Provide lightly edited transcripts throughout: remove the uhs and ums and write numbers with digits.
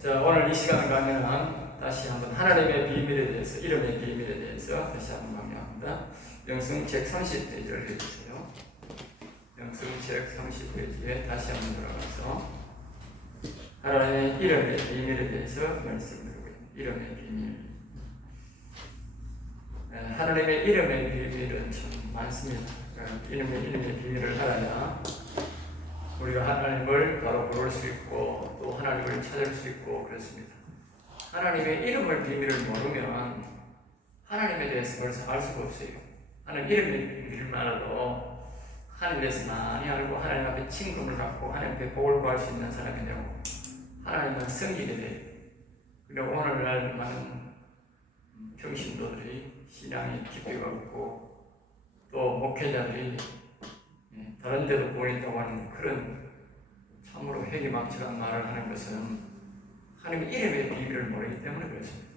자, 오늘 이 시간 강의는 다시 한번 하나님의 비밀에 대해서, 이름의 비밀에 대해서 다시 한번 강의합니다. 영성책 30페이지를 해주세요. 영성책 30페이지에 다시 한번 들어가서 하나님의 이름의 비밀에 대해서 말씀드리고 있습니다. 이름의 비밀. 하나님의 이름의 비밀은 참 많습니다. 이름의 비밀을 알아야 우리가 하나님을 바로 부를 수 있고 또 하나님을 찾을 수 있고 그렇습니다. 하나님의 이름을 비밀을 모르면 하나님에 대해서 벌써 알 수가 없어요. 하나님 이름의 비밀만 알아도 하나님에 대해서 많이 알고 하나님 앞에 친근을 갖고 하나님 앞에 복을 구할 수 있는 사람이 되고 하나님은 섬기게 돼요. 그리고 오늘날 많은 평신도들이 신앙이 깊이가 없고 또 목회자들이 다른 데도 보냈다고 하는 그런 참으로 회개망측한 말을 하는 것은 하나님의 이름의 비밀을 모르기 때문에 그렇습니다.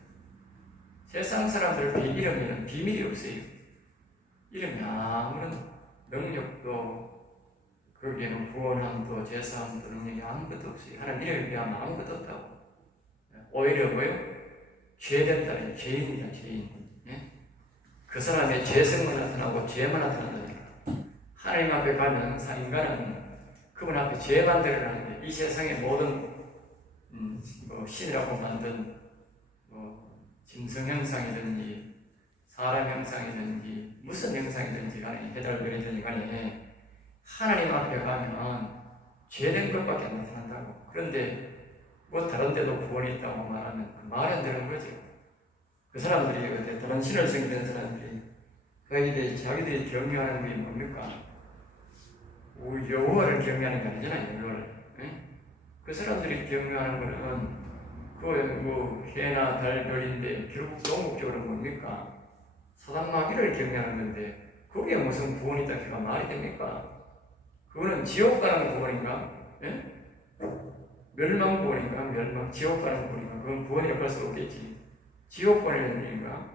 세상 사람들 이름에는 비밀이 없어요. 이름이 아무런 능력도 거기에는 구원함도 제사함도 능력이 아무것도 없어요. 하나님 이름에 비하면 아무것도 없다고. 오히려 뭐요? 죄된다. 죄인이다. 죄인. 그 사람의 죄성만 나타나고 죄만 나타난다. 하나님 앞에 가면 인간은 그분 앞에 죄만 드러나는데 이 세상의 모든 신이라고 만든 짐승 형상이든지 사람 형상이든지 무슨 형상이든지 간에 해달별이든지 간에 하나님 앞에 가면 죄된 것밖에 안 나타난다고. 그런데 뭐 다른 데도 구원이 있다고 말하면 그 말이 안 되는 거죠. 그 사람들이 다른 신을 섬기는 사람들이 그에게 자기들이 경외하는 게 뭡니까? 여호와를 경외하는 게 아니잖아요. 여호와를. 그 사람들이 경외하는 거는 해나 달, 별인데 결국 궁극적으로 뭡니까? 사단 마귀를 경외하는 건데 그게 무슨 구원이 있다 그가 말이 됩니까? 그거는 지옥 가는 구원인가? 멸망 구원인가? 지옥 가는 구원인가? 그건 구원이라고 할 수 없겠지. 지옥 보내는 일인가?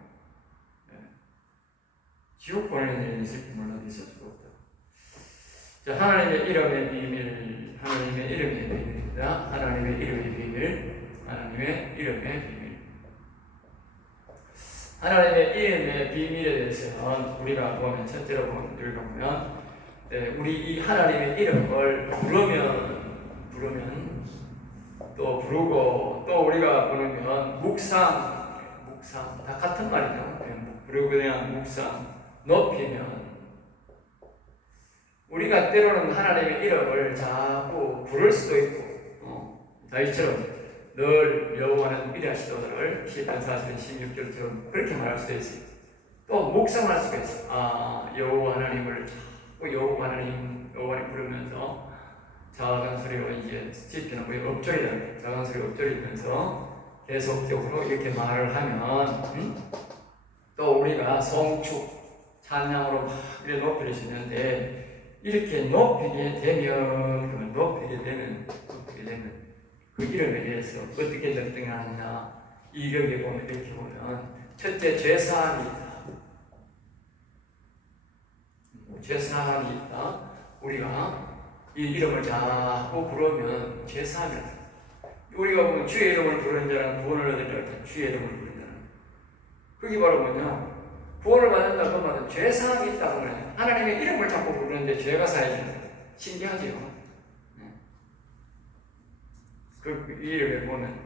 지옥 보내는 일이 있을지 몰라도 있을 수가 없다. 자, 하나님의 이름의 비밀, 하나님의 이름의 비밀입니다. 하나님의 이름의 비밀, 하나님의 이름의 비밀. 하나님의 이름의 비밀에 대해서는 우리가 보면 첫째로 읽어보면 우리 이 하나님의 이름을 부르면 또 부르고 또 우리가 부르면 묵상 다 같은 말이죠. 부르고 그냥 묵상 높이면 우리가 때로는 하나님의 이름을 자꾸 부를 수도 있고 다윗처럼 늘 여호와는 위대하시도다를 시편 40편 16절처럼 그렇게 말할 수도 있어요. 또 묵상할 수가 있어요. 여호와 하나님을 자꾸 여호와를 부르면서 작은 소리로 이제 시편은 왜 엎조리다 작은 소리로 엎조리면서 계속적으로 이렇게 말을 하면 또 우리가 성축 찬양으로 막 이렇게 높일 수 있는데 이렇게 높이게 되면 그 이름에 대해서 어떻게 결정하느냐 이렇게 보면 첫째 죄사함이 있다. 우리가 이 이름을 자꾸 부르면 죄사함이 있다. 우리가 보면 주의 이름을 부르는 자는 구원을 얻을 때 주의 이름을 부르는 자는 그게 바로 뭐냐 구원을 받는다고 하면 죄사함이 있다고 그래요. 하나님의 이름을 자꾸 부르는데 죄가 쌓여지는 거예요. 신기하지요? 이 이름에 보면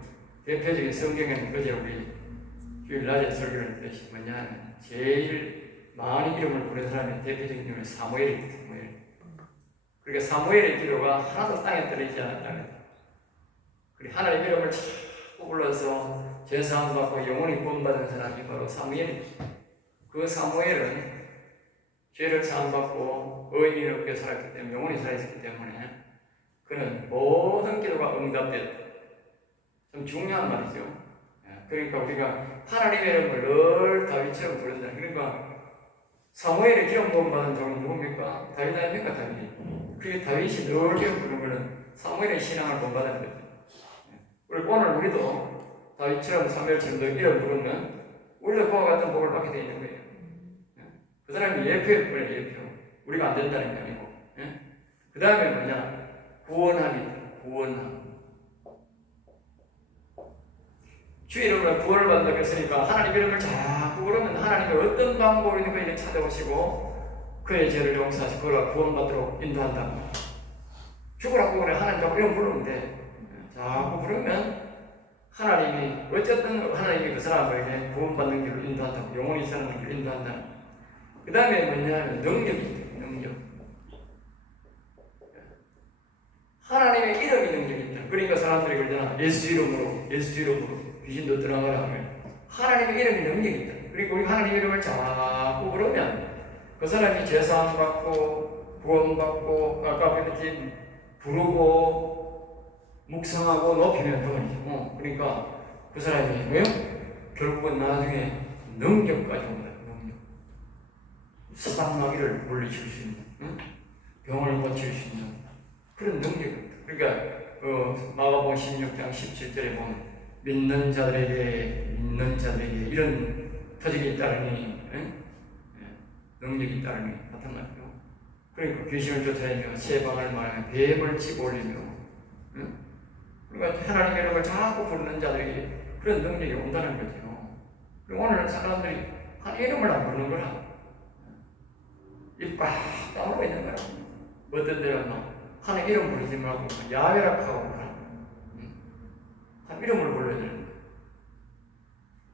대표적인 성경에는 그저 우리 주일 낮에 설교를 할 때 뭐냐 제일 많이 이름을 부르는 사람의 대표적인 이름은 사무엘입니다. 그러니까 사무엘의 기도가 하나도 땅에 떨어지지 않았다는 거예요. 그리고 하나님의 이름을 자꾸 불러서 죄사함 받고 영원히 구원받은 사람이 바로 사무엘입니다. 그 사무엘은 죄를 사함받고 의인롭게 살았기 때문에 영원히 살아있기 때문에 그는 모든 기도가 응답됐다. 좀 중요한 말이죠. 그러니까 우리가 하나님의 이름을 늘 다윗처럼 부른다. 그러니까 사무엘의 기름 부음 받은 종은 누굽니까? 다윗 아닙니까? 다윗이. 그게 다윗이 늘 기름 부르는 것은 사무엘의 신앙을 본받는 거죠. 그리고 오늘 우리도 다윗처럼 사무엘처럼 늘 기름 부르면 우리도 그와 같은 복을 받게 되어 있는 거예요. 그 사람이 예표일 뿐이에요. 예표. 우리가 안 된다는 게 아니고. 그 다음에 뭐냐? 구원함이다. 구원함. 주의 이름으로 구원을 받는다고 했으니까 하나님 이름을 자꾸 부르면 하나님이 어떤 방법으로 그에게 찾아오시고 그의 죄를 용서하시고 그를 구원받도록 인도한다. 죽으라고 그래 하나님 이름 부르면 돼. 자꾸 부르면 하나님이 어쨌든 하나님이 그 사람에게 구원받는 길로 인도한다고, 영원히 사는 길로 인도한다. 그 다음에 뭐냐면 능력이, 능력. 하나님의 이름이 능력이 있다. 그러니까 사람들이 그러잖아. 예수 이름으로 귀신도 떠나가라 하면 하나님의 이름이 능력이 있다. 그리고 우리 하나님의 이름을 자꾸 부르면 그 사람이 제사함 받고 구원받고 아까 그랬지 부르고 묵상하고 높이면 그만이죠. 그러니까 그 사람이 뭐요? 결국은 나중에 능력까지 온다. 능력. 사방마귀를 물리칠 수 있는, 병을 고칠 수 있는 그런 능력입니다. 그러니까 마가복음 16장 17절에 보면 믿는 자들에게 이런 터직이 따르니 능력이 따르니 같은 말이죠. 그러니까 귀신을 쫓아내며 새 방을 말하며 뱀을 치고 올리며 그러니까 하나님의 이름을 자꾸 부르는 자들에게 그런 능력이 온다는 거죠. 그리고 오늘 사람들이 하나님의 이름을 안 부르는 거라. 입 꽉 다물고 있는 거라. 어떤 데는 하나님의 이름 부르지 말고 야외락하고 그러라. 하나님의 이름을 불러야 되는 거야.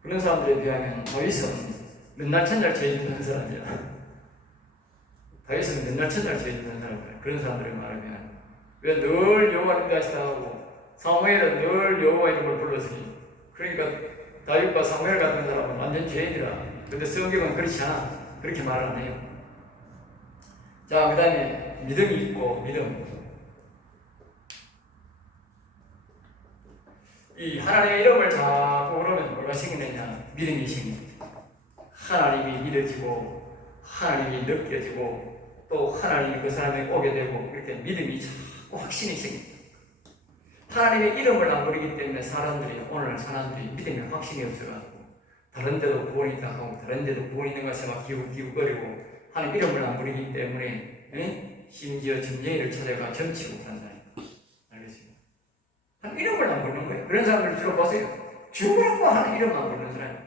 그런 사람들에 비하면 다윗은 맨날 천잘 제일하는 사람이야. 다윗은 맨날 천잘 제일하는 사람이야. 그런 사람들에 말하면 왜 늘 여호와를 인도하시다 하고 사무엘은 늘 여호와 이름을 불렀으니, 그러니까 다윗과 사무엘 같은 사람은 완전 죄인이라. 근데 성경은 그렇지 않아. 그렇게 말 안 해요. 자, 그 다음에 믿음이 있고, 믿음. 이 하나님의 이름을 자꾸 부르면 뭐가 생기느냐? 믿음이 생깁니다. 하나님이 믿어지고, 하나님이 느껴지고, 또 하나님이 그 사람에게 오게 되고, 이렇게 믿음이 자꾸 확신이 생깁니다. 하나님의 이름을 안 부르기 때문에 오늘 사람들이 믿음에 확신이 없어가지고 다른 데도 구원이 있다 하고 다른 데도 구원이 있는 것에 막 기웃기웃거리고 하나님 이름을 안 부르기 때문에 심지어 점쟁이를 찾아가 점치고 간다. 알겠습니다. 하나님 이름을 안 부르는 거예요. 그런 사람들 주로 보세요. 죽으라고 하나님 이름 안 부르는 사람.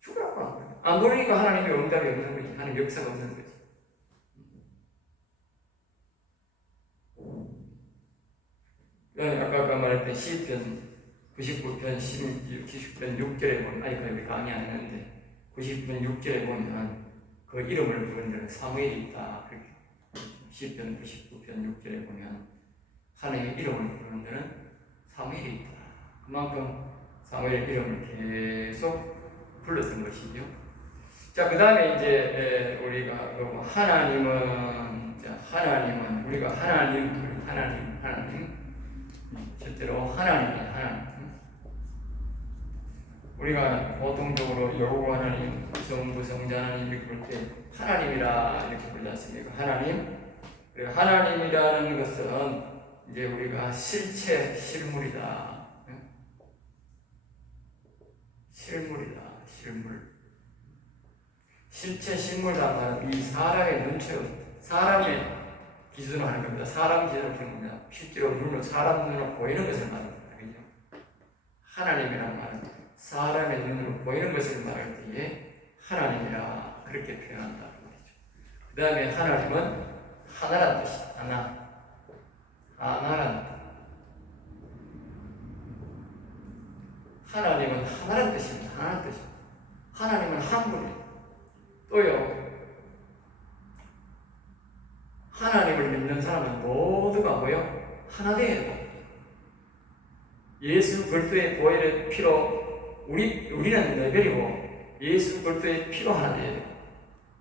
죽으라고 안 부르니까 하나님의 응답이 없는 거지. 하나님 역사가 없는 거지. 아까 말했던 시편 99편 99편 6절에 보면, 우리 강의 안 했는데 99편 6절에 보면 그 이름을 부르는 데는 사무엘이 있다. 그렇게 시편 99편 6절에 보면 하나님의 이름을 부르는 데는 사무엘이 있다. 그만큼 사무엘의 이름을 계속 불렀던 것이죠. 자, 그 다음에 이제 우리가 하나님은 우리가 하나님 실제로 하나님이에요. 하나님. 우리가 보통적으로 여호와 하나님, 성부, 성자 하나님 이렇게 볼 때 하나님이라 이렇게 부르지 않습니까? 하나님. 하나님이라는 것은 이제 우리가 실물이다. 실물이다. 실체 실물이라는 이 사람의 눈처럼 사람의 기준으로 하는 겁니다. 사람 기준으로 하는 겁니다. 실제로 사람 눈으로 보이는 것을 말합니다. 하나님이라는 말은 사람의 눈으로 보이는 것을 말할 때에 하나님이라 그렇게 표현한다는 말이죠. 그 다음에 하나님은 하나란 뜻이다. 하나란 뜻. 하나님은 하나란 뜻입니다. 하나란 뜻입니다. 하나님은 한 분이에요. 또요, 하나님을 믿는 사람은 모두가 뭐요? 하나 되어야 돼. 예수 그리스도의 보혈의 피로 우리는 레벨이고 예수 그리스도의 피로 하나 되어야 돼.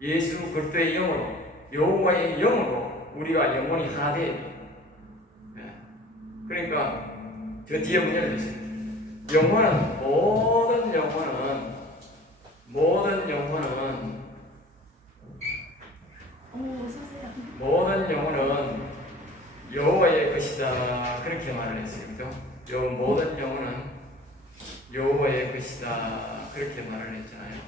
예수 그리스도의 영으로 여호와의 영으로 우리가 영원히 하나 되어야 돼. 그러니까 저 뒤에 문 열어주세요. 모든 영혼은 여호와의 것이다. 그렇게 말을 했어요. 그죠? 모든 영혼은 여호와의 것이다. 그렇게 말을 했잖아요.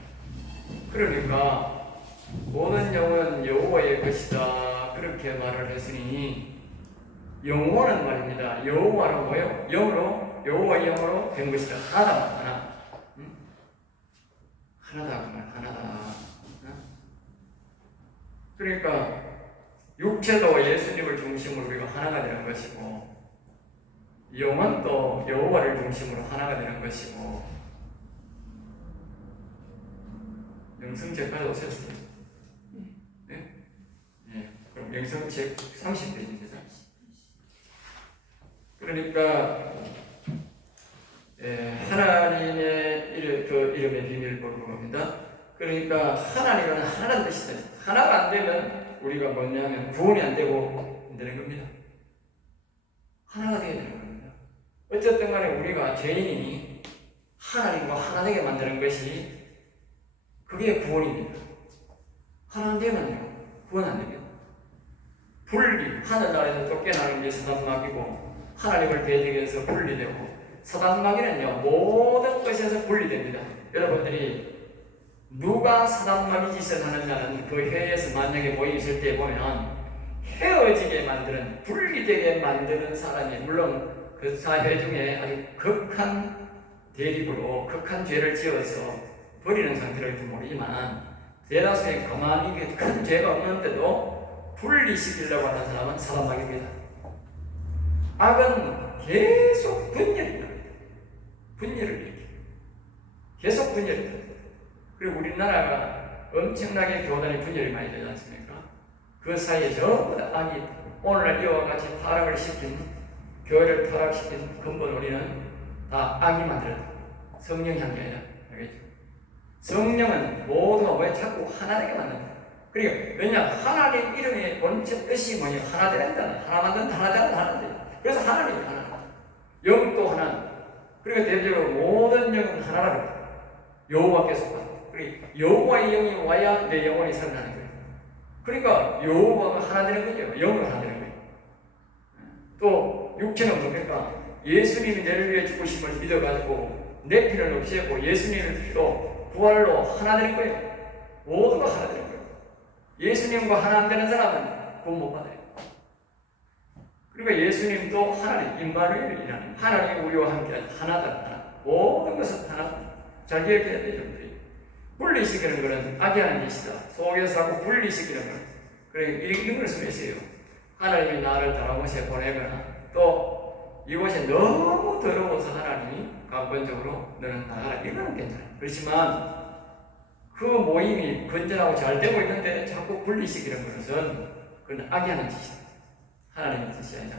그러니까 모든 영혼은 여호와의 것이다. 그렇게 말을 했으니 영혼은 말입니다. 여호와로 뭐요? 영으로, 여호와 영으로 된 것이다. 하나다, 하나. 응? 하나다, 그 말, 하나다. 응? 그러니까 육체도 예수님을 중심으로 우리가 하나가 되는 것이고, 영혼도 여호와를 중심으로 하나가 되는 것이고, 영성책까지 오셨어요. 네? 네. 그럼 영성책 30페이지입니다. 그러니까 하나님의 이름의 비밀을 보는 겁니다. 그러니까 하나님은 하나라는 뜻이다. 하나가 안 되면 우리가 뭐냐면 구원이 안 되고 안 되는 겁니다. 하나가 되어야 되는 겁니다. 어쨌든 간에 우리가 죄인이 하나님과 하나 되게 만드는 것이 그게 구원입니다. 하나 안 되면요 구원 안 됩니다. 분리, 하늘나라에서 쫓겨나는 게 사단마귀고 하나님을 대적해서 분리되고, 사단마귀는요 모든 것에서 분리됩니다. 여러분들이 누가 사단마귀 짓을 하느냐는 그 회에서 만약에 모여 있을 때 보면 헤어지게 만드는, 분리되게 만드는 사람이, 물론 그 사회 중에 아주 극한 대립으로 극한 죄를 지어서 버리는 상태일지 모르지만, 대다수의 가만히 큰 죄가 없는데도 분리시키려고 하는 사람은 사단마귀입니다. 악은 계속 분열이 납니다. 분열을 일으켜요. 계속 분열이 납니다. 그리고 우리나라가 엄청나게 교단의 분열이 많이 되지 않습니까? 그 사이에 전부 다 악이, 오늘날 이와 같이 타락을 시킨, 교회를 타락시킨 근본 원인은 다 악이 만들었다. 성령이 한 게 아니라. 알겠죠? 성령은 모두가 왜 자꾸 하나 되게 만든다. 그러니까 왜냐, 하나님 이름의 원체 뜻이 뭐냐, 하나 되는다. 하나 만든다, 하나 되는다, 하나 된다. 그래서 하나님이 하나, 영도 하나. 그러니까 대표적으로 모든 영은 하나라고 합니다. 여호와께서 하나. 그러니까 여호와의 영이 와야 내 영혼이 살아나는 거예요. 그러니까 여호와가 하나 되는 거죠. 영으로 하나 되는 거예요. 또 육체는 뭡니까? 예수님이 내를 위해 죽으심을 믿어가지고 내 피를 없애고 예수님의 피로 부활로 하나 되는 거예요. 모두가 하나 되는 거예요. 예수님과 하나 안 되는 사람은 구원 못 받아요. 그러니까 예수님도 하나님, 임마누엘이라는 하나님이 우리와 함께 하나다, 하나. 모든 것은 하나. 잘 기억해야 되죠. 분리시키는 것은 악이 하는 짓이다. 속에서 하고 분리시키는 것. 그래, 이런 걸 쓰면 있어요. 하나님이 나를 다른 곳에 보내거나, 또 이곳이 너무 더러워서 하나님이 간번적으로 너는 나가라. 이거는 괜찮아요. 그렇지만 그 모임이 건전하고 잘 되고 있는데 자꾸 분리시키는 것은 그건 악이 하는 짓이다. 하나님의 뜻이 아니라.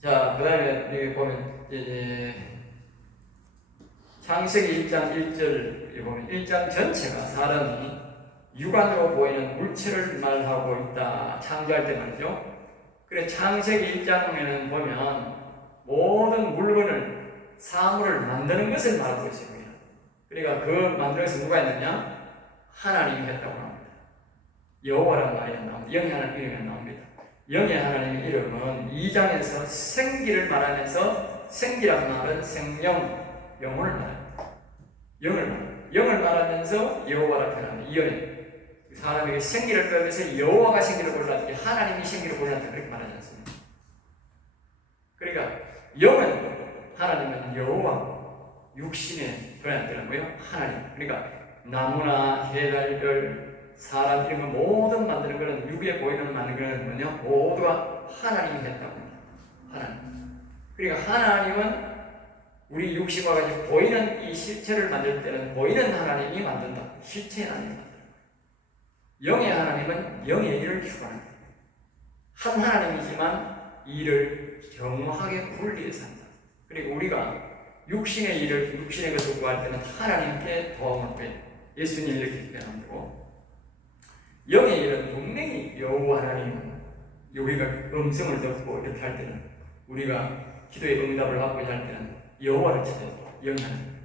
자, 그 다음에 여기 보면 창세기 1장 1절 보면 1장 전체가 사람이 육안으로 보이는 물체를 말하고 있다. 창조할 때 말이죠. 그래, 창세기 1장에는 보면 모든 물건을, 사물을 만드는 것을 말하고 있습니다. 그러니까 그 만드는 것을 누가 했느냐? 하나님이 했다고 합니다. 여호와라는 말이 나옵니다. 영의 하나님 이름이 나옵니다. 영의 하나님의 이름은 2장에서 생기를 말하면서, 생기란 말은 생명, 영혼을 말합니다. 영을 말하면서 여호와라 표현합니다. 이연에 사람에게 생기를 빼면서 여호와가 생기를 골랐지 하나님이 생기를 골랐다 그렇게 말하지 않습니다. 그러니까 영은, 하나님은 여호와, 육신의 표현되는 거예요. 하나님. 그러니까 나무나 해달별, 사람 이런 거 모든 만드는 거는, 육에 보이는 만드는 거는 뭐냐? 모두가 하나님이 했다고 합니다. 하나님. 그러니까 하나님은 우리 육신과 같이 보이는 이 실체를 만들 때는 보이는 하나님이 만든다. 실체 하나님이 만든다. 영의 하나님은 영의 일을 추구한다. 한 하나님이지만 일을 정확하게 분리해서 한다. 그리고 우리가 육신의 일을, 육신의 것을 구할 때는 하나님께 도움을 빼요. 예수님 이렇게 표현한 거고, 영의 일은 분명히 여호와 하나님, 우리가 음성을 듣고 이렇게 할 때는, 우리가 기도의 응답을 받고 할 때는 여호와를 찾아요. 영이 하나님,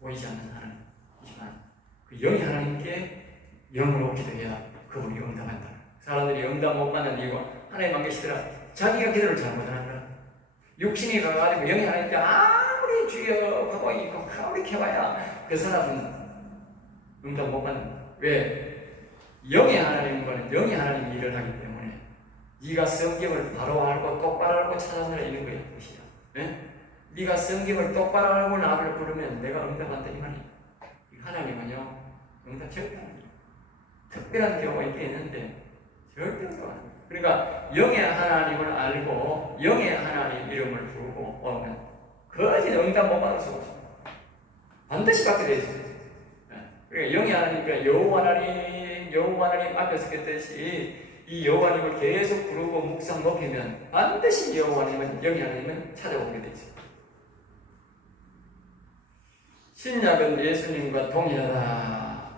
보이지 않는 하나님이지만 그 영이 하나님께 영으로 기도해야 그분이 응답한다. 사람들이 응답 못 받는 이유가 하나님 안 계시더라. 자기가 기도를 잘못하는 거야. 육신이 가가지고 영이 하나님께 아무리 주여 하고 있고 아무리 캐봐야 그 사람은 응답 못 받는 거야. 왜? 영의 하나님과는 영의 하나님이 일을 하기 때문에 네가 성경을 바로 알고 똑바로 알고 찾아내라 이런 거야. 뜻이야. 예? 네가 성경을 똑바로 알고 나를 부르면 내가 응답한다 이 말이야. 하나님은요 응답 절대 안 해요. 특별한 경우가 있긴 있는데 절대 응답 안 해요. 그러니까 영의 하나님을 알고 영의 하나님 이름을 부르고 오면 거짓 응답 못 받을 수가 없습니다. 반드시 받게 되어 있습니다. 그러니까 영의 하나님, 그러니까 여호와 하나님 앞에 섰듯이 이 여호와님을 계속 부르고 묵상 높이면 반드시 여호와님은 영의 하나님은 찾아오게 되어 있습니다. 신약은 예수님과 동일하다.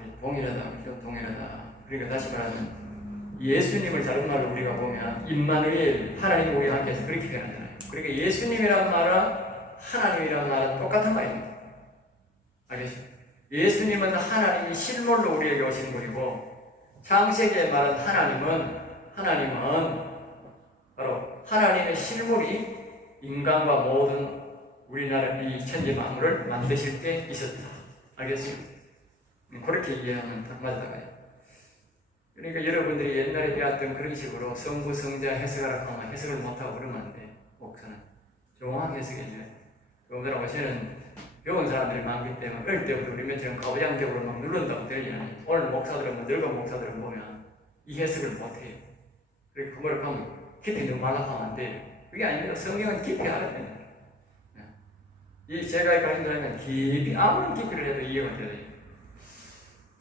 그러니까 다시 말하면 예수님을 다른 말로 우리가 보면 임마누엘 하나님 우리와 함께해서 그렇게 표현하잖아요. 그러니까 예수님이란 말은 하나님이란 말은 똑같은 말입니다. 알겠죠? 예수님은 하나님이 실물로 우리에게 오신 분이고 창세기에 말한 하나님은 바로 하나님의 실물이 인간과 모든 우리나라 이 천지 만물을 만드실 때 있었다. 알겠습니까? 그렇게 이해하면 딱 맞아요. 그러니까 여러분들이 옛날에 배웠던 그런 식으로 성부, 성자 해석하라고 하면 해석을 못하고 그러면 안 돼. 목사는 정확하게 해석해줘야 돼. 여러분들 요새는 배운 사람들이 많기 때문에 어릴 때부터 우리 몇처럼 가부장적으로 막 누른다고 들리잖아요. 오늘 목사들은 늙은 목사들을 보면 이 해석을 못해요. 그리고 그걸 하면 깊이 너무 말라하면 안 돼요. 그게 아닙니다. 성경은 깊이 알아야 됩니다. 이 제가 가르치는 깊이 아무런 깊이를 해도 이해가 돼야 돼요.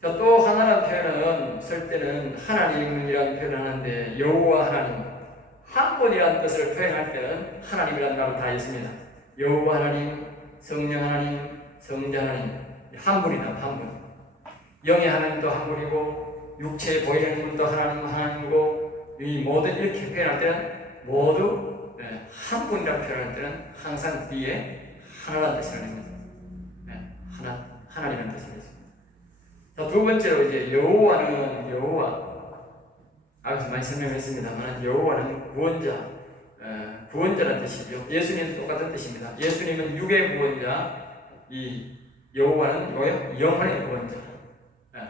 자, 또 하나라는 표현은 쓸 때는 하나님이라는 표현을 하는데 여호와 하나님 한 분이라는 뜻을 표현할 때는 하나님이라는 말을 다 있습니다. 여호와 하나님, 성령 하나님, 성자 하나님 한 분이다. 한 분. 영의 하나님도 한 분이고 육체에 보이는 분도 하나님이고 이 모든 이렇게 표현할 때는 모두 한 분이라고 표현할 때는 항상 뒤에 하나라는 뜻을 합니다. 하나님이라는 뜻을 했습니다. 자, 두 번째로 이제 여호와는 앞에서 많이 설명했습니다만 여호와는 구원자라는 뜻이죠. 예수님도 똑같은 뜻입니다. 예수님은 육의 구원자, 이 여호와는 뭐예요? 영혼의 구원자.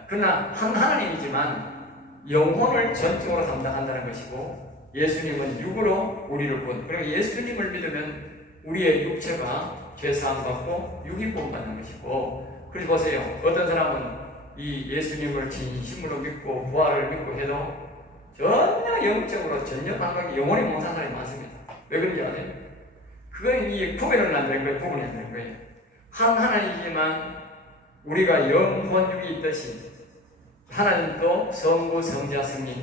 그러나 한 하나님이지만 영혼을 전적으로 담당한다는 것이고 예수님은 육으로 우리를 구원. 그리고 예수님을 믿으면 우리의 육체가 죄사함 받고 육이 구원받는 것이고. 그래서 보세요. 어떤 사람은 이 예수님을 진심으로 믿고 부활을 믿고 해도 전혀 영적으로 전혀 감각이 영혼이 못한 사람이 많습니다. 왜 그런지 아세요? 그건 이 구분을 안 되는 거예요. 구분이 안 되는 거예요. 한 하나님이지만 우리가 영혼 육이 있듯이 하나님도 성부, 성자, 성령.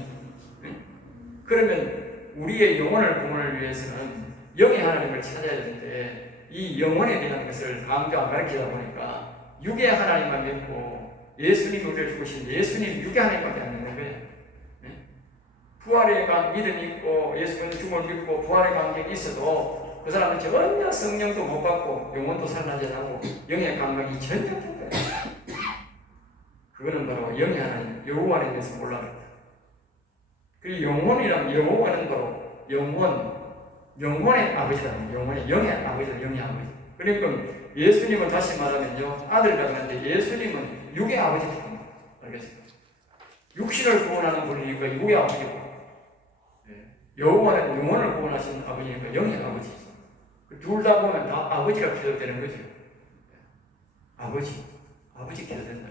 그러면 우리의 영혼을 구원을 위해서는 영의 하나님을 찾아야 되는데 이 영혼에 대한 것을 아무도 안 가르치다 보니까 육의 하나님만 믿고 예수님 우리를 죽으신 예수님 육의 하나님밖에 안 믿는 거예요. 부활의 믿음이 있고 예수님 죽음을 믿고 부활의 감격이 있어도 그 사람은 전혀 성령도 못 받고 영혼도 살아나지 않고 영의 감각이 전혀 없는 거예요. 그거는 바로 영의 하나님 여호와에 대해서 몰라요. 그리고 영혼이란 여호와는 바로 영혼의 아버지다. 영의 아버지다. 영의 아버지. 그러니까 예수님은 다시 말하면요 아들이라고 하는데 예수님은 육의 아버지입니다. 알겠습니까? 육신을 구원하는 분이니까 육의 아버지고 여호와는 영혼을 구원하시는 아버지니까 영의 아버지. 둘 다 보면 다 아버지가 기도되는 거죠. 아버지 기도된다.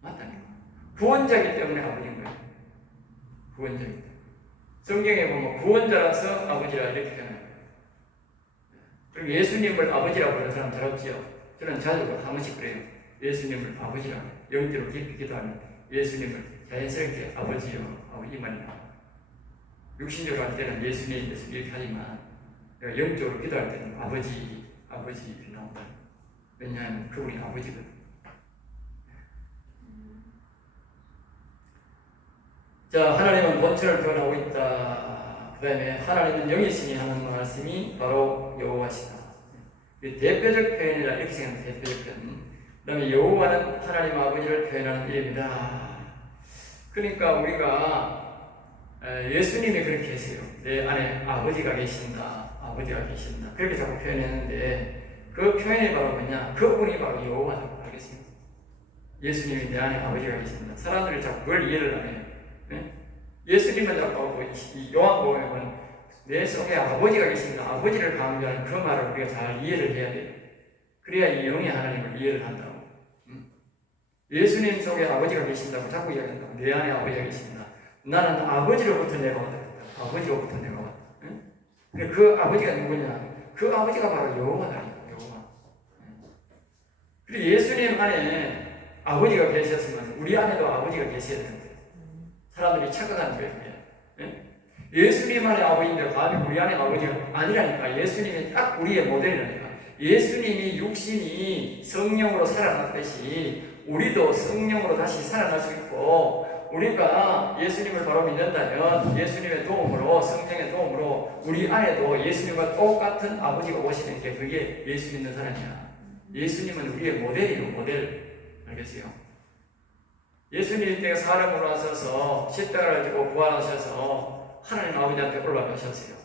맞다니까. 구원자이기 때문에 아버지인 거예요. 구원자이기 때문에. 성경에 보면 구원자라서 아버지라 이렇게 표현해요. 그리고 예수님을 아버지라고 부르는 사람 잘 없지요. 저는 자주 한 번씩 그래요. 예수님을 아버지라 영적으로 깊이 기도하면 예수님을 자연스럽게 아버지요 아버지만 육신적으로 할 때는 예수님 이렇게 하지만 영적으로 기도할 때는 아버지 이렇게 나온다. 왜냐하면 그분이 아버지거든. 자, 하나님은 본체를 표현하고 있다. 그 다음에 하나님은 영이시니 하는 말씀이 바로 여호와시다. 대표적 표현이라 이렇게 생각합니다. 대표적 표현. 그 다음에 여호와는 하나님 아버지를 표현하는 이름이다. 그러니까 우리가 예수님이 그렇게 하세요. 내 안에 아버지가 계신다. 그렇게 자꾸 표현했는데 그 표현이 바로 뭐냐? 그분이 바로 여호와라고 하겠습니다. 예수님이 내 안에 아버지가 계신다. 사람들이 자꾸 그걸 이해를 안 해요. 네? 예수님은 자꾸 이 요한복음에는 내 속에 아버지가 계십니다. 아버지를 강조하는 그 말을 우리가 잘 이해를 해야 돼요. 그래야 이 영의 하나님을 이해를 한다고. 예수님 속에 아버지가 계신다고 자꾸 이야기한다고. 내 안에 아버지가 계십니다. 나는 아버지로부터 내가 왔다. 아버지로부터 내가 왔다. 근데 그 아버지가 누구냐? 그 아버지가 바로 여호와다. 여호와. 그리고 예수님 안에 아버지가 계셨으면 우리 안에도 아버지가 계셔야 되는데 사람들이 착각하는 거예요. 예수님 안에 아버지인데 감히 우리 안에 아버지가 아니라니까. 예수님이 딱 우리의 모델이라니까. 예수님이 육신이 성령으로 살아났듯이 우리도 성령으로 다시 살아날 수 있고, 우리가 예수님을 바로 믿는다면 예수님의 도움으로, 성령의 도움으로 우리 안에도 예수님과 똑같은 아버지가 오시는 게 그게 예수 믿는 사람이야. 예수님은 우리의 모델이에요. 모델. 알겠어요? 예수님 때가 사람으로 하셔서 십자가를 지고 부활하셔서 하나님 아버지한테 올라가셨어요.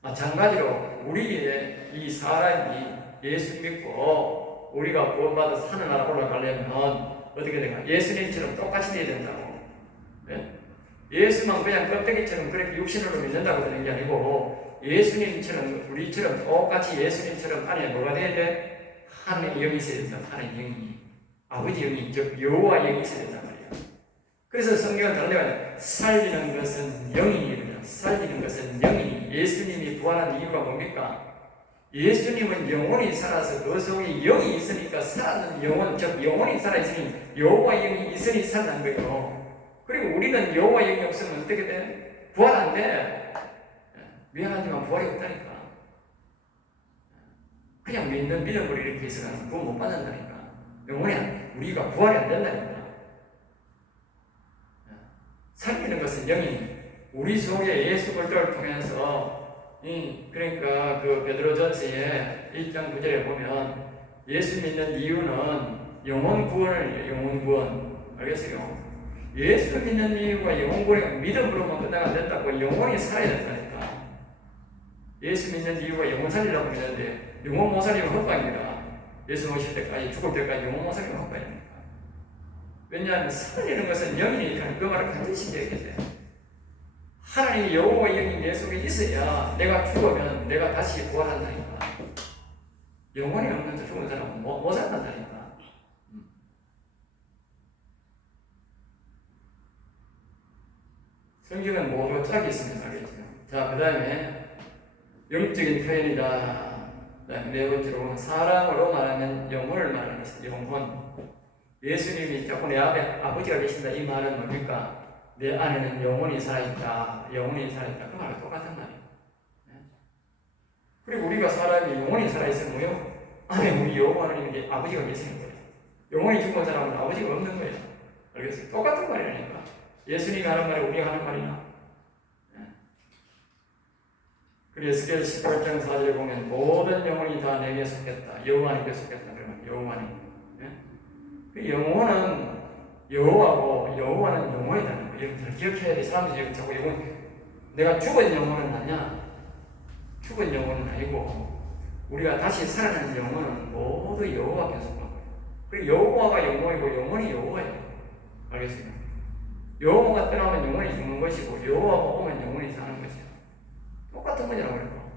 마찬가지로 우리의 이 사람이 예수 믿고 우리가 구원받아서 하늘나라 올라가려면 어떻게 될까? 예수님처럼 똑같이 돼야 된다고. 네? 예수만 그냥 껍데기처럼 그렇게 육신으로 믿는다고 되는 게 아니고, 예수님처럼 우리처럼 똑같이 예수님처럼 안에 뭐가 돼야 돼? 하나님의 영이 있어야 된다. 하나님의 영이, 아버지 영이, 즉 여호와 영이 있어야 된단 말이야. 그래서 성경은 다른 데가 살리는 것은 영이입니다. 살리는 것은 영이. 예수님이 부활한 이유가 뭡니까? 예수님은 영혼이 살아서 그 속에 영이 있으니까 살아난 영혼, 즉 영혼이 살아있으니 여호와 영이 있으니 살아난 거예요. 그리고 우리는 여호와 영이 없으면 어떻게 돼? 부활 안 돼. 미안하지만 부활이 없다니까. 그냥 믿는 믿음으로 이렇게 있어가는 구원 못 받는다니까. 영혼이 우리가 부활이 안 된다니까. 살리는 것은 영이 우리 속에 예수 그리스도를 통해서, 그러니까 그 베드로전서에 1장 9절에 보면 예수 믿는 이유는 영혼 구원. 알겠어요? 예수 믿는 이유가 영혼 구원이 믿음으로만 끝나면 안 된다고. 영혼이 살아야 된다니까. 예수 믿는 이유가 영혼 살리려고 믿는데 영혼 못 살리면 헛방입니다. 예수 오실 때까지, 죽을 때까지 영혼 못 살리면 헛방입니다. 왜냐하면 살리는 것은 영이니까. 그 말을 반드시 얘기해야 돼요. 하나님의 여호와 영이 내 속에 있어야 내가 죽으면 내가 다시 부활한다니까. 영혼이 없는 죽은 사람은 못 산다니까. 성경은 모두 짝이 있습니다. 알겠죠? 자, 그 다음에 영적인 표현이다. 그 다음에 네 번째로 사랑으로 말하면 영혼을 말하는 것은 영혼. 예수님이 자꾸 내 앞에 아버지가 계신다. 이 말은 뭡니까? 내 안에는 영혼이 살아있다. 영혼이 살아있다. 그 말은 똑같은 말이에요. 그리고 우리가 사람이 영혼이 살아있으면 뭐요? 안에 우리 여호와는 이제 아버지가 계시는 거예요. 영혼이 죽은 사람은 아버지가 없는 거예요. 알겠어요? 똑같은 말이라니까. 예수님이 하는 말이 우리가 하는 말이나. 그리고 에스겔 18장 4절에 보면 모든 영혼이 다 내게 속했다. 여호와님께 속했다. 그러면 여호와님. 그 영혼은 여호와고 여호와는 영혼이라는 거예요. 여러분들 기억해야 돼. 사람들이 자꾸 영혼, 내가 죽은 영혼은 아니야. 죽은 영혼은 아니고 우리가 다시 살아나는 영혼은 모두 여호와께 속한 거예요. 그리고 여호와가 영혼이고 영혼이 여호와예요. 알겠습니까? 여호와가 떠나면 영혼이 죽는 것이고 여호와가 오면 영혼이 사는 것이야. 똑같은 거냐고 그래요.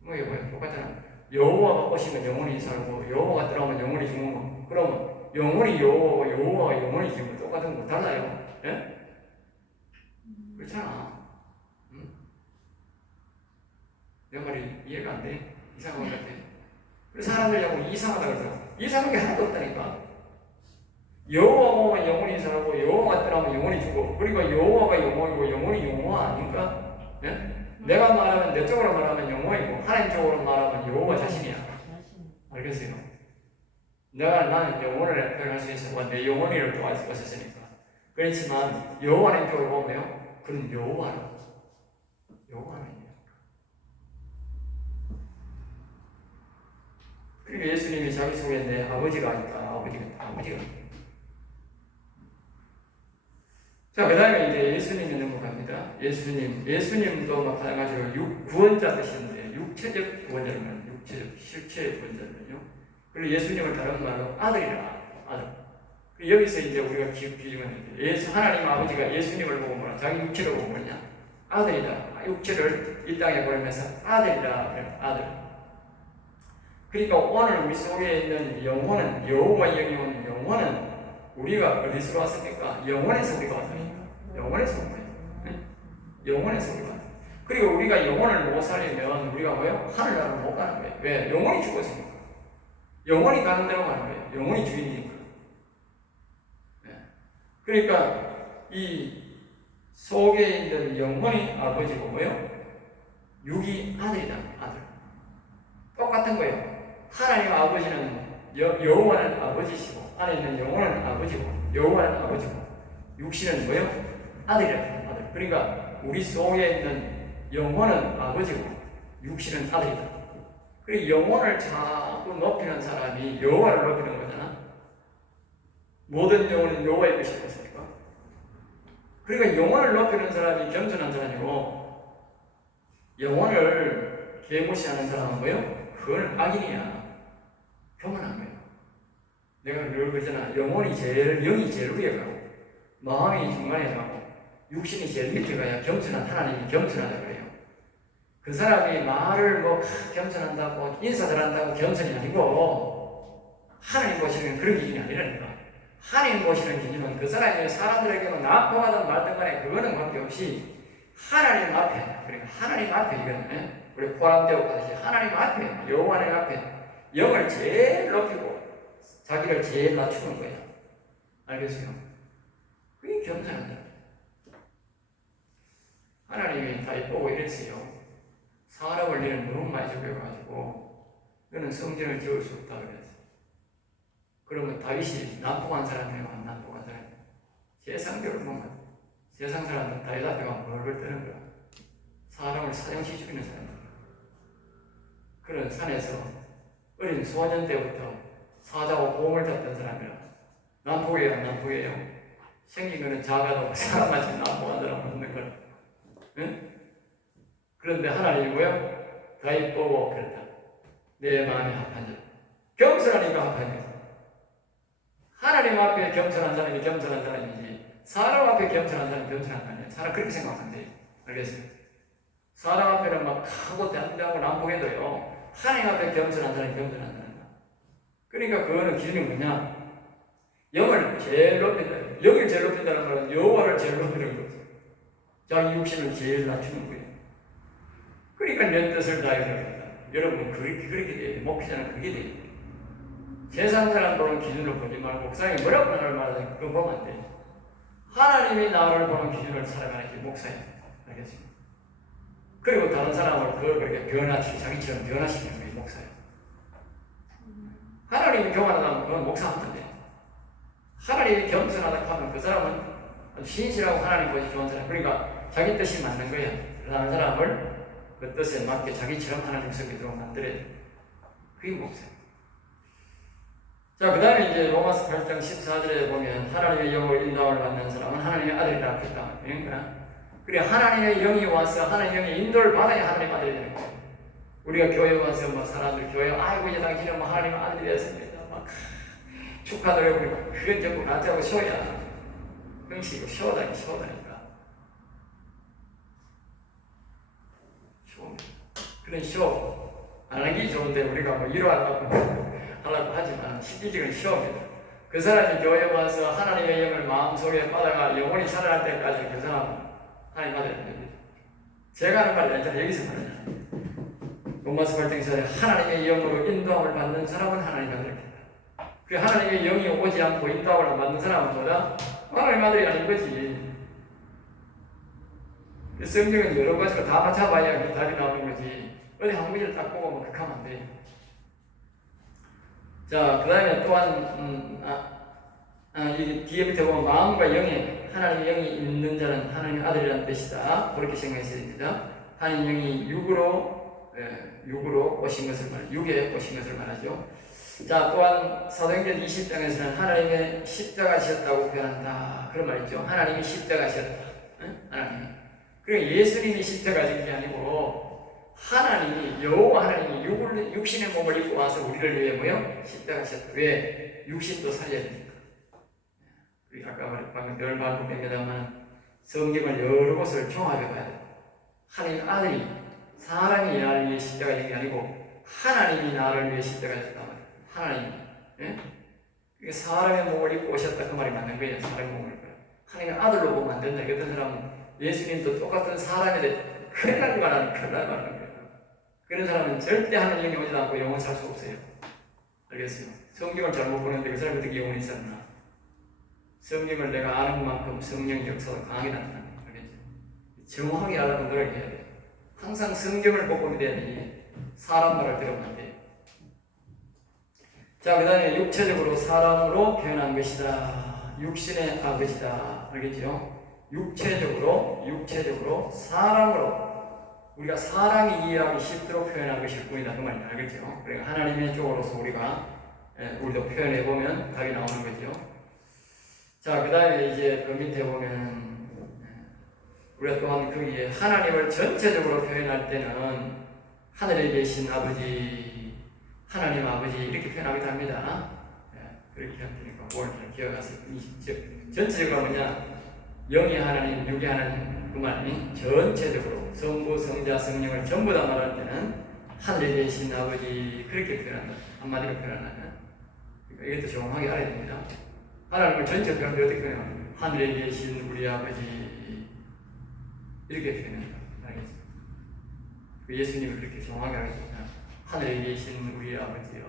뭐예요? 똑같잖아. 여호와가 오시면 영혼이 살고 여호와가 떠나면 영혼이 죽는 거. 그러면 영혼이 여호와고 여호와가 영혼이 죽으면 똑같은 거 달라요? 예? 그렇잖아. 응? 내 말이 이해가 안 돼? 이상한 것 같아. 그래서 사람들이 자꾸 이상하다 그러죠. 이상한 게 하나도 없다니까. 여호와가 오면 영혼이 살고 여호와가 떠나면 영혼이 죽고, 그리고 여호와가 영혼이고 영혼이 여호와 아닌가? 예? 내가 말하면, 내 쪽으로 말하면 영혼이고 하나님 쪽으로 말하면 여호와 자신이야. 알겠어요? 나는 영혼을 표현할 수 있어. 내 영혼이를 또 알 수 있으니까. 그렇지만 여호와님 쪽으로 보면 그는 여호와는 그리고 예수님이 자기 속에 내 아버지가 있다. 아버지가 있다. 자, 그 다음에 이제 예수님이 넘어갑니다. 예수님도 마찬가지로 구원자 되시는데, 육체적 구원자는 육체적 실체의 구원자는요. 그리고 예수님을 다른 말로 아들이라. 아들. 여기서 이제 우리가 기준은 예수 하나님 아버지가 예수님을 보고 뭐냐? 자기 육체를 보고 뭐냐? 아들이다. 육체를 이 땅에 보내면서 아들이다. 아들. 그러니까 오늘 우리 속에 있는 영혼은 여호와의 영이 온 영혼은 우리가 어디서 왔습니까? 영혼에서 우리가 왔습니까? 영혼에서 온 거예요. 영혼에서 우리가 왔어요. 그리고 우리가 영혼을 못 살리면 우리가 뭐예요? 하늘나라를 못 가는 거예요. 왜? 영혼이 죽었으니까. 영혼이 가는 대로 가는 거예요. 영혼이 주인이니까. 그러니까 이 속에 있는 영혼이 아버지고 뭐요? 육이 아들이다. 아들. 똑같은 거예요. 하나님 아버지는 여호와는 아버지시고 안에 있는 영혼은 아버지고 여호와는 아버지고 육신은 뭐요? 아들이다. 아들. 그러니까 우리 속에 있는 영혼은 아버지고 육신은 아들이다. 그리고 영혼을 자꾸 높이는 사람이 여호와를 높이는 거잖아. 모든 영혼은 여호와의 것이었으니까. 그러니까 영혼을 높이는 사람이 겸손한 사람이고 영혼을 개무시하는 사람은 뭐요? 그건 악인이야. 교만한 거예요. 내가 늘 그러잖아. 영이 제일 위에 가고 마음이 중간에 가고 육신이 제일 밑에 가야 겸손한 하나님이 겸손하다 그래요. 그 사람이 말을 뭐 겸손한다고 인사 잘한다고 겸손이 아니고 하나님 보시는 그런 기준이 아니라니까. 하나님 보시는 기준은 그 사람이 사람들에게만 나쁘하든 말든 간에 그거는 관계없이 하나님 앞에, 그러니까 하나님 앞에 이거는 우리 포함되어 가듯이 하나님 앞에, 여호와 하나님 앞에 영을 제일 높이고 자기를 제일 낮추는 거야. 알겠어요? 그게 겸손한 거야. 하나님이 다 보고 이랬어요. 사람을 너는 너무 많이 죽여가지고 너는 성전을 지을 수 없다 그랬어요. 그러면 다윗이 난폭한 사람이에요? 안 난폭한 사람이에요? 세상대로 보면 세상 사람은 다윗 앞에 가면 벌벌 떠는 거야. 사람을 사형시 죽이는 사람이에요. 그런 산에서 어린 소년 때부터 사자와 곰을 잡던 사람이라 난폭이에요? 안 난폭이에요? 생긴 거는 작아도 사람같이 난폭한 사람 없는 거라. 응? 그런데 하나님이 뭐야? 다윗 보고 그랬다. 내 마음이 합한 자. 겸손하니까 합한 자. 하나님 앞에 겸손한 사람이 겸손한 사람이지 사람 앞에 겸손한 사람이 겸손한 거 아니야. 사람 그렇게 생각하면 돼. 알겠어요? 사람 앞에는 막 하고 대한다고 난폭해도요. 하나님 앞에 겸손한 사람이 겸손한 사람이야. 그러니까 그거는 기준이 뭐냐? 영을 제일 높인다. 영을 제일 높인다는 말은 여호와를 제일 높이는 거죠. 자기 육신을 제일 낮추는 거예요. 그러니까 내 뜻을 다해야 된다. 여러분 그렇게 돼야 돼. 목회자는 그게 돼야 돼. 세상 사람 보는 기준을 보지 말고 목사님이 뭐라고 나를 말하는 그거 보면 안 돼. 하나님이 나를 보는 기준을 살아가는 게 목사입니다. 알겠습니까? 그리고 다른 사람을 그걸 그렇게 변화시키고 자기처럼 변화시키는 게 목사예요. 하나님이 교만하다면 그건 목사하면 돼. 하나님이 겸손하다 하면 그 사람은 신실하고 하나님 보시 좋은 사람. 그러니까 자기 뜻이 맞는 거야. 다른 사람을 그 뜻에 맞게 자기처럼 하나님 섬기도록 만들어야 돼. 그게 목사예요. 자, 그 다음에 이제 로마서 8장 14절에 보면 하나님의 영을 인도함을 받는 사람은 하나님의 아들이라 했다. 그러니까 그래 하나님의 영이 와서 하나님의 영의 인도를 받아야 하나님의 아들이 되는 거예요. 우리가 교회 와서 뭐 사람들 교회 아이고 이제 당신은 뭐 하나님의 아들이 됐습니다. 막 축하 노래 부르고 그건 전부 가짜고 쇼야. 형식이고 쇼다니까. 쇼. 그런 쇼 안 하기 좋은데 우리가 뭐 위로하려고 하려고 하지만 실질적인 시험입니다. 그 사람이 교회 와서 하나님의 영을 마음속에 받아가 영혼이 살아날 때까지 그 사람은 하나님 받아야 됩니다. 제가 하는 말이 아니라 여기서 말하잖아요. 로마서 8장에 하나님의 영으로 인도함을 받는 사람은 하나님 아들이겠다. 그 하나님의 영이 오지 않고 인도함을 받는 사람은 뭐다? 하나님 아들이 아닌 거지. 성경은 여러 가지로 다 맞춰봐야 답이 나오는 거지. 어디 한 구절 딱 보고 뭐 극하면 안 돼. 자, 그 다음에 또한 이 뒤에 밑에 보면 마음과 영에 하나님의 영이 있는 자는 하나님의 아들이라는 뜻이다. 그렇게 생각하셔야 됩니다. 하나님의 영이 육으로 오신 것을 말하죠. 육에 오신 것을 말하죠. 자, 또한 사도행전 20장에서는 하나님의 십자가셨다고 표현한다. 그런 말 있죠. 하나님이 십자가셨다. 하나님이. 그리고 예수님이 십자가 진 게 아니고 하나님이 여호와 하나님이 육신의 몸을 입고 와서 우리를 위해 뭐요? 십자가셨다. 왜? 육신도 살려야 되니까. 우리 아까 방금 늘 반복됩니다만 성경을 여러 곳을 종합해 봐야 돼요. 하나님 아들이 사람이 나를 위해 십자가에 진 게 아니고 하나님이 나를 위해 십자가에 졌단 말이에요. 하나님이. 예? 그게 사람의 몸을 입고 오셨다 그 말이 맞는 거예요. 사람의 몸을. 하나님의 아들로 보면 안 된다. 어떤 사람은 예수님도 똑같은 사람인데 큰일 날 만한 거예요. 그런 사람은 절대 하나님이 오지 않고 영원 살 수 없어요. 알겠어요? 성경을 잘못 보는데 그 사람이 어떻게 영원히 살나? 성경을 내가 아는 만큼 성령의 역사가 강하게 나타납니다. 알겠죠? 정확하게 알아보는 노력을 해야 돼요. 항상 성경을 보고 되니 사람 말을 들으면 안 돼요. 자, 그 다음에 육체적으로 사람으로 표현한 것이다. 육신의 아버지다. 알겠죠? 육체적으로 사람으로 우리가 사람이 이해하기 쉽도록 표현한 것일 뿐이다. 그 말입니다. 알겠죠? 그러니까 하나님의 쪽으로서 우리도 표현해보면 답이 나오는 거죠. 자, 그 다음에 이제 그 밑에 보면 우리가 또한 거기에 하나님을 전체적으로 표현할 때는 하늘에 계신 아버지, 하나님 아버지 이렇게 표현하기도 합니다. 그렇게 하니까 오늘 기억하세요. 전체적으로 뭐냐? 영이 하나님, 육이 하나님 그 말이 전체적으로 성부, 성자, 성령을 전부 다 말할 때는 하늘에 계신 아버지 그렇게 표현한다. 한마디로 표현하면 그러니까 이것도 정확하게 알아야 됩니다. 하나님을 전체로 표현할 때 어떻게 표현해요? 하늘에 계신 우리 아버지 이렇게 표현합니다. 알겠죠? 예수님은 그렇게 정확하게 알겠습니다. 하늘에 계신 우리 아버지여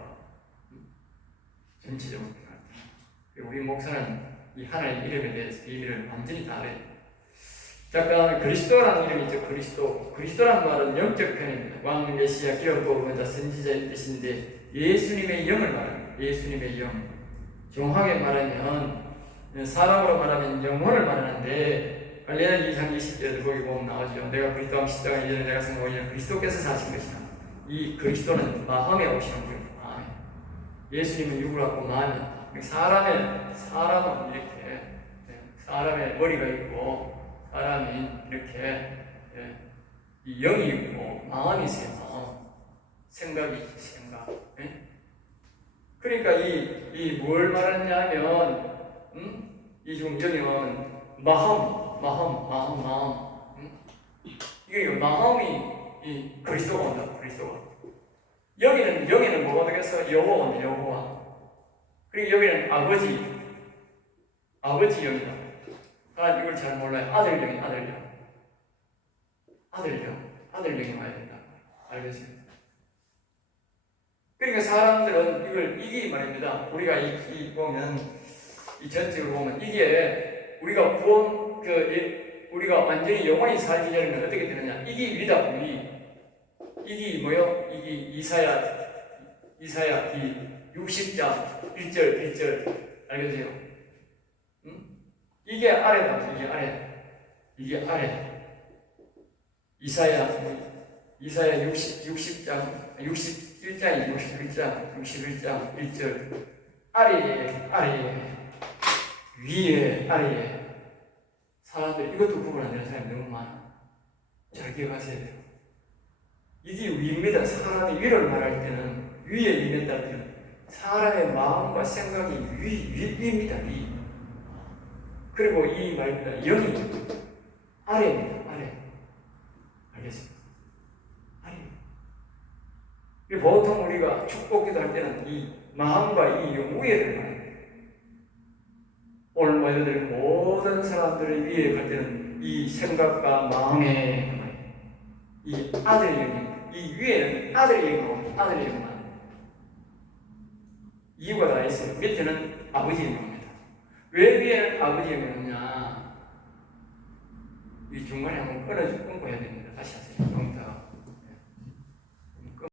전체적으로 표현합니다. 우리 목사는 이 하나님의 이름에 대해서 비밀을 완전히 다 알아요. 자, 그 다음에 그리스도라는 이름이 있죠. 그리스도라는 말은 영적 표현입니다. 왕, 메시아, 기름 부은 자, 선지자의 뜻인데 예수님의 영을 말합니다. 예수님의 영. 정확하게 말하면 사람으로 말하면 영혼을 말하는데 갈릴리 2장 20절에도 거기 보면 나오죠. 내가 그리스도와 십자가 이전에 내가 생각하기는 그리스도께서 사신 것이다. 이 그리스도는 마음에 오시는 분입니다. 마음에. 예수님은 육을 갖고 마음에 왔다. 사람은 이렇게 사람의 머리가 있고 사람이 이렇게 이 영이 있고 마음이 있어요. 생각이 있죠. 생각. 그러니까 이 뭘 말하냐면 이 지금 영은 마음. 이게 마음이 이 그리스도가 온다. 그리스도가. 여기는 뭐가 되겠어? 여호와 온다. 여호와. 그리고 여기는 아버지 영이다. 하나님 이걸 잘 몰라요. 아들 영이 와야 된다. 알겠습니다. 그러니까 사람들은 이게 말입니다. 우리가 보면 이 전체를 보면 이게 우리가 우리가 완전히 영원히 살기 전에는 어떻게 되느냐? 이게 위다. 이게 뭐요? 이게 이사야 이 60장 1절 알겠어요? 이게 아래다. 이게 아래. 이사야 61장 1절 아래에 위에 아래에 사람들 이것도 구분 안 되는 사람이 너무 많아. 잘 기억하셔야 돼요. 이게 위입니다. 사람이 위를 말할 때는 위에 있는다 할 때는 사람의 마음과 생각이 위입니다. 위. 그리고 이 말입니다. 영이 아래입니다. 아래. 알겠습니다. 아래. 보통 우리가 축복기도 할 때는 이 마음과 이 영 위에를 말해요. 오늘 모여들 모든 사람들을 위해 갈 때는 이 생각과 마음의 이 아들의 영이 이 위에는 아들의 영만 이유가 다 있어요. 밑에는 아버지의 영입니다. 왜 위에는 아버지의 영이냐? 이 중간에 한번 끊고 해야 됩니다. 다시 하세요.